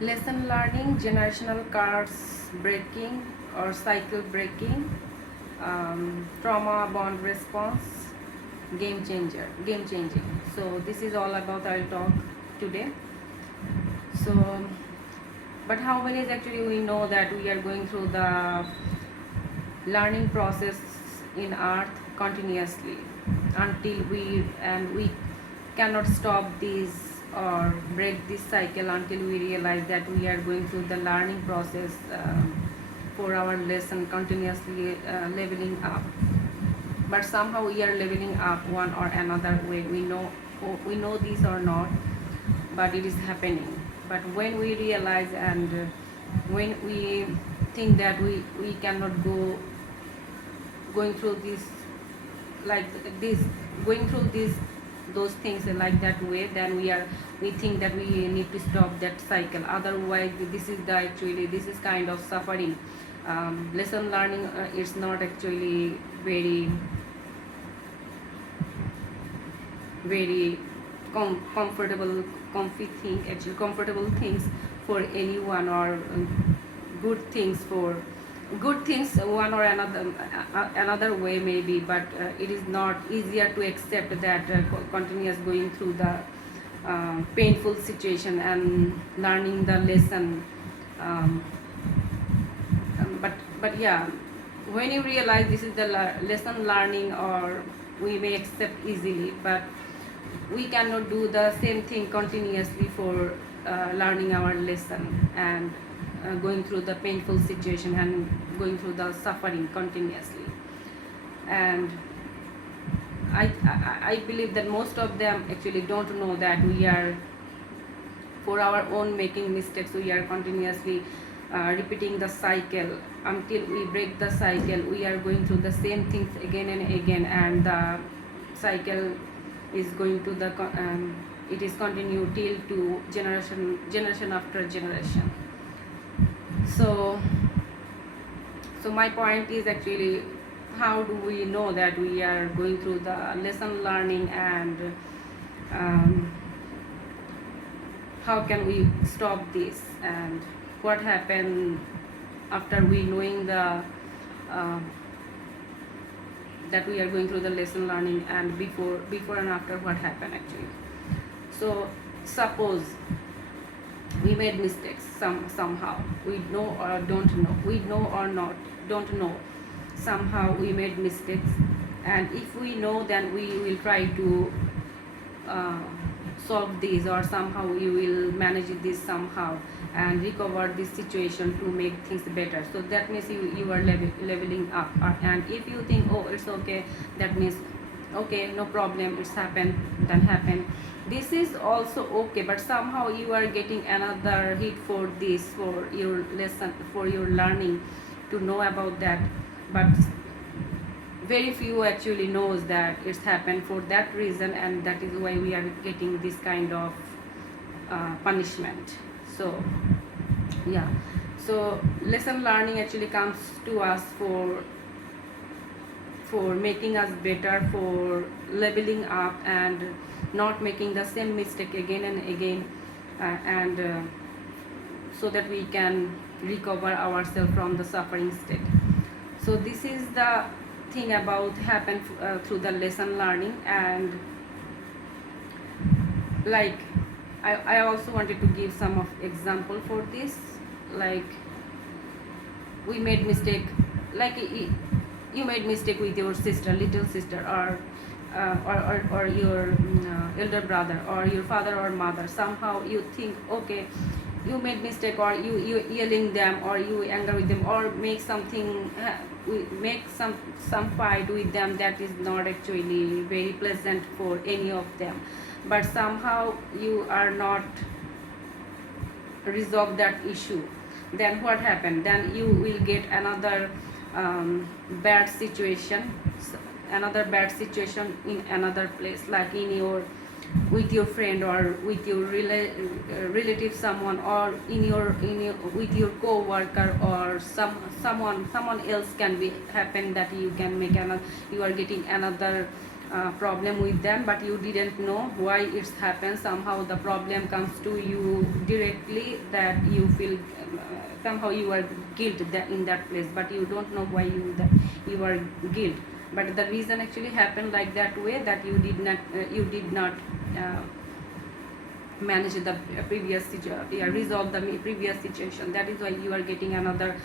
Lesson learning, generational curse breaking or cycle breaking, trauma bond response, game changing. So this is all about our talk today. So, but how many is actually we know that we are going through the learning process in earth continuously until we cannot stop this or break this cycle until we realize that we are going through the learning process for our lesson continuously leveling up, but somehow we are leveling up one or another way. We know this or not, but it is happening. But when we realize and when we think that we cannot going through this like this going through this those things like that way, then we think that we need to stop that cycle. Otherwise this is the actually this is kind of suffering. Lesson learning is not actually very very comfortable comfy thing, actually comfortable things for anyone, or good things for good things one or another way maybe, but it is not easier to accept that continuous going through the painful situation and learning the lesson. um, but yeah, when you realize this is the lesson learning, or we may accept easily, but we cannot do the same thing continuously for learning our lesson and going through the painful situation and going through the suffering continuously. And I believe that most of them actually don't know that we are, for our own making mistakes, we are continuously repeating the cycle until we break the cycle. We are going through the same things again and again, and the cycle is going to the it is continue till to generation after generation. So my point is actually, how do we know that we are going through the lesson learning, and um, how can we stop this, and what happened after we knowing the uh, that we are going through the lesson learning, and before and after what happened actually. So suppose we made mistakes somehow, we know or don't know, we know or not don't know, somehow we made mistakes. And if we know, then we will try to uh, solve this, or somehow we will manage this somehow and recover this situation to make things better. So that means you are leveling up. And if you think, oh, it's okay, that means okay, no problem, it's happened, then happened, this is also okay. But somehow you are getting another hit for this, for your lesson, for your learning, to know about that. But very few actually knows that it's happened for that reason, and that is why we are getting this kind of punishment. So yeah, so lesson learning actually comes to us for making us better, for leveling up and not making the same mistake again and again, and so that we can recover ourselves from the suffering state. So this is the thing about happen through the lesson learning. And like I also wanted to give some of example for this. Like, we made mistake, like you made mistake with your sister, little sister, or your elder brother, or your father or mother. Somehow you think, okay, you made mistake, or you yelling them, or you anger with them, or make something we make some fight with them that is not actually very pleasant for any of them. But somehow you are not resolve that issue. Then what happened? Then you will get another bad situation, another bad situation in another place, like in your, with your friend, or with your relative, someone, or in your with your co-worker, or someone else can be happen, that you can make another, you are getting another problem with them, but you didn't know why it's happened. Somehow the problem comes to you directly, that you feel somehow you are guilt that in that place, but you don't know why you are guilt. But the reason actually happened like that way, that you did not uh, manage the previous situation, resolve the previous situation. That is why you are getting another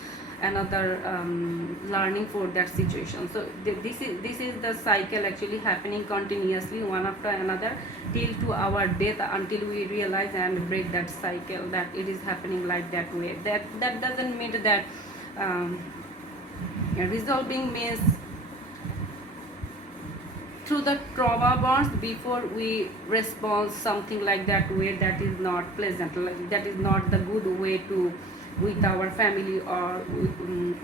learning for that situation. So this is the cycle actually happening continuously, one after another, till to our death, until we realize and break that cycle, that it is happening like that way. That doesn't mean that resolving means through the trauma bonds before we respond something like that way. That is not pleasant, like that is not the good way to with our family or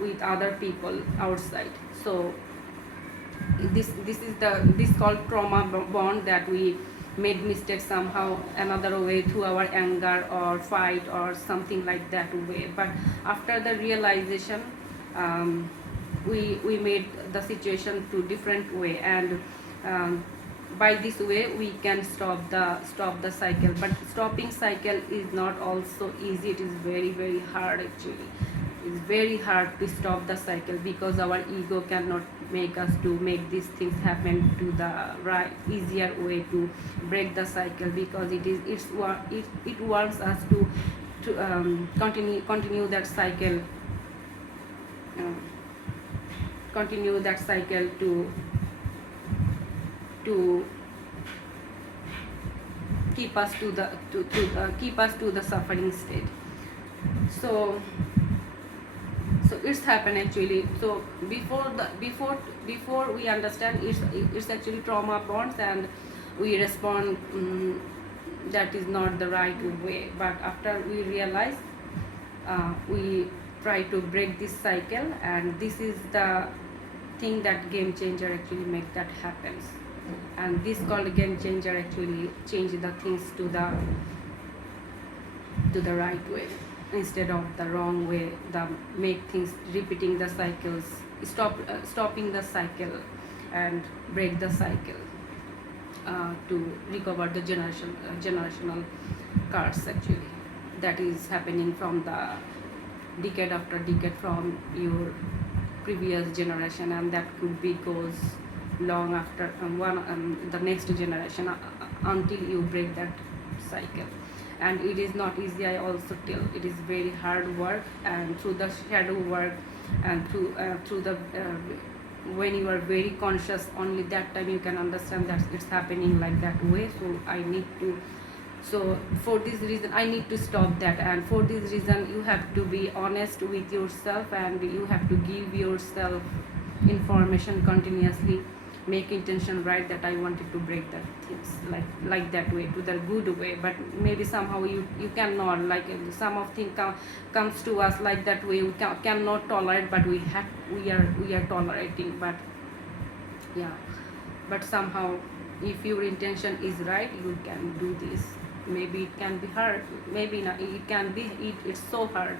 with other people outside. So this called trauma bond, that we made mistakes somehow another way through our anger or fight or something like that way. But after the realization, we made the situation to different way, and by this way we can stop the cycle. But stopping cycle is not also easy. It is very hard actually. It's very hard to stop the cycle, because our ego cannot make us to make these things happen to the right easier way to break the cycle, because it wants us to continue that cycle, continue that cycle to keep us to the suffering state. So it's happened actually. So before we understand it's actually trauma bonds, and we respond that is not the right way. But after we realize, we try to break this cycle, and this is the thing that game changer actually make that happens. And this called game changer actually change the things to the right way instead of the wrong way, the make things repeating the cycles, stopping the cycle and break the cycle, to recover the generational curse actually, that is happening from the decade after decade from your previous generation, and that could be goes long after the next generation, until you break that cycle. And it is not easy, I also tell. It is very hard work, and through the shadow work, and through the when you are very conscious, only that time you can understand that it's happening like that way. So for this reason I need to stop that, and for this reason you have to be honest with yourself, and you have to give yourself information continuously, make intention right, that I wanted to break that things like that way, to the good way. But maybe somehow you cannot, like some of things comes to us like that way, we cannot tolerate, but we are tolerating. But yeah, but somehow if your intention is right, you can do this. Maybe it can be hard, maybe not, it can be it's so hard,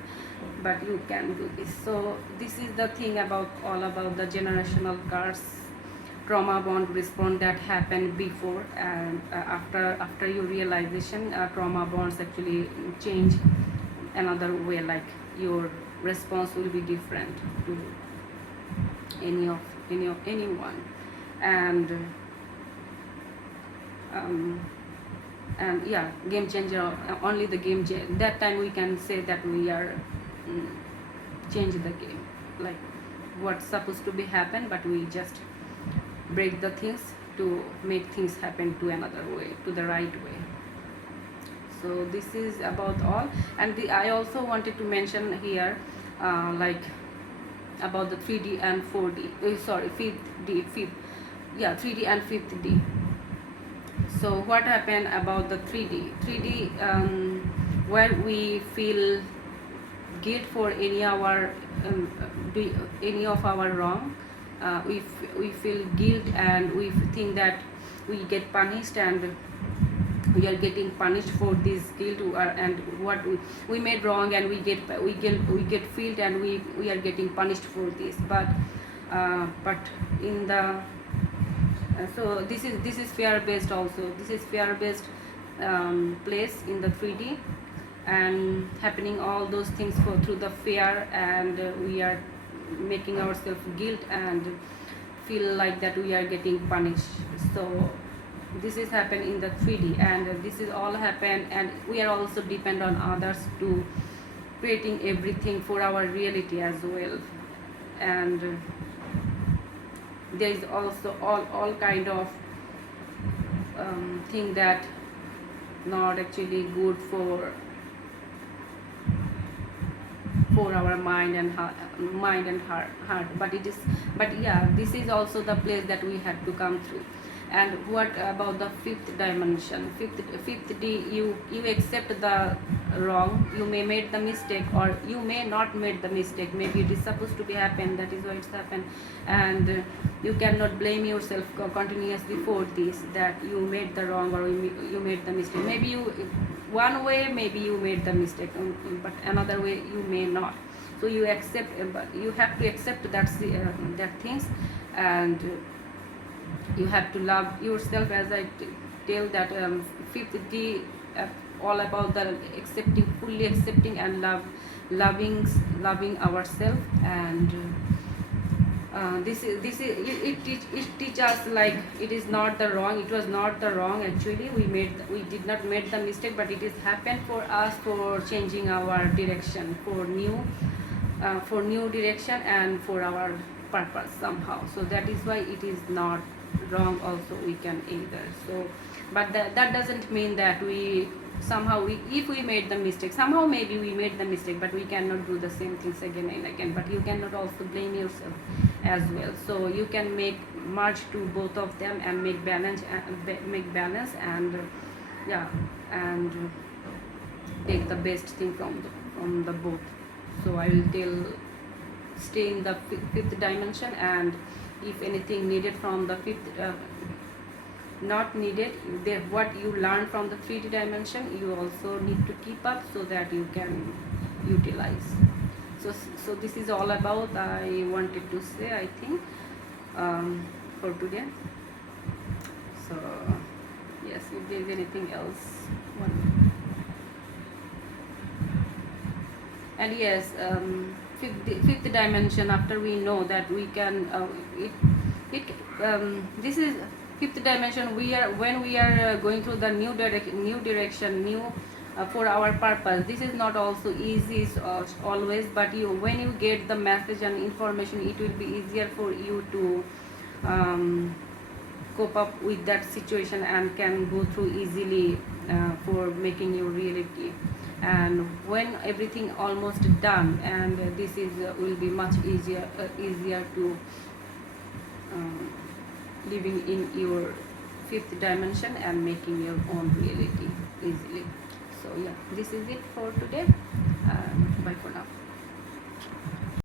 but you can do this. So this is the thing about all about the generational curse, trauma bond response that happened before, and after your realization, trauma bonds actually change another way, like your response will be different to anyone. And yeah, game changer, only the game that time we can say that we are change the game, like what's supposed to be happen, but we just break the things to make things happen to another way, to the right way. So this is about all. And I also wanted to mention here, like about the 3D and 4D, 3D and 5th D. So what happened about the 3D, where we feel guilt for any of our wrong, we feel guilt, and we think that we get punished, and we are getting punished for this guilt, and what we made wrong, and we get felt, and we are getting punished for this. But in the So this is fear based also. This is fear based place in the 3D, and happening all those things for through the fear, and we are making ourselves guilt and feel like that we are getting punished. So this is happen in the 3D, and this is all happen, and we are also depend on others to creating everything for our reality as well. And there is also all kind of thing that not actually good for our mind and heart, but it is, but yeah, this is also the place that we had to come through. And what about the fifth dimension, fifth D? You accept the wrong, you may made the mistake, or you may not made the mistake, maybe it is supposed to be happen, that is why it's happened. And you cannot blame yourself continuously for this, that you made the wrong or you made the mistake. Maybe you one way, maybe you made the mistake, but another way you may not. So you accept, but you have to accept that things, and you have to love yourself, as I tell that fifth D, all about the accepting, fully accepting and loving ourselves. And this is it teach us like it is not the wrong, it was not the wrong actually, we did not made the mistake, but it is happened for us for changing our direction, for new direction and for our purpose somehow. So that is why it is not wrong also, we can either. So but that doesn't mean that we somehow if we made the mistake, somehow maybe we made the mistake, but we cannot do the same things again and again. But you cannot also blame yourself as well. So you can make merge to both of them and make balance and yeah, and take the best thing from the both. So I will tell, stay in the fifth dimension, and if anything needed from the fifth not needed, there what you learn from the 3D dimension, you also need to keep up so that you can utilize. So this is all about I wanted to say, I think, for today. So yes, if there is anything else, and yes, fifth dimension, after we know that we can this is fifth dimension, we are when we are going through the new direction for our purpose. This is not also easy always, but when you get the message and information, it will be easier for you to cope up with that situation and can go through easily for making your reality. And when everything almost done, and this is will be much easier to living in your fifth dimension and making your own reality easily. So yeah, this is it for today. Bye for now.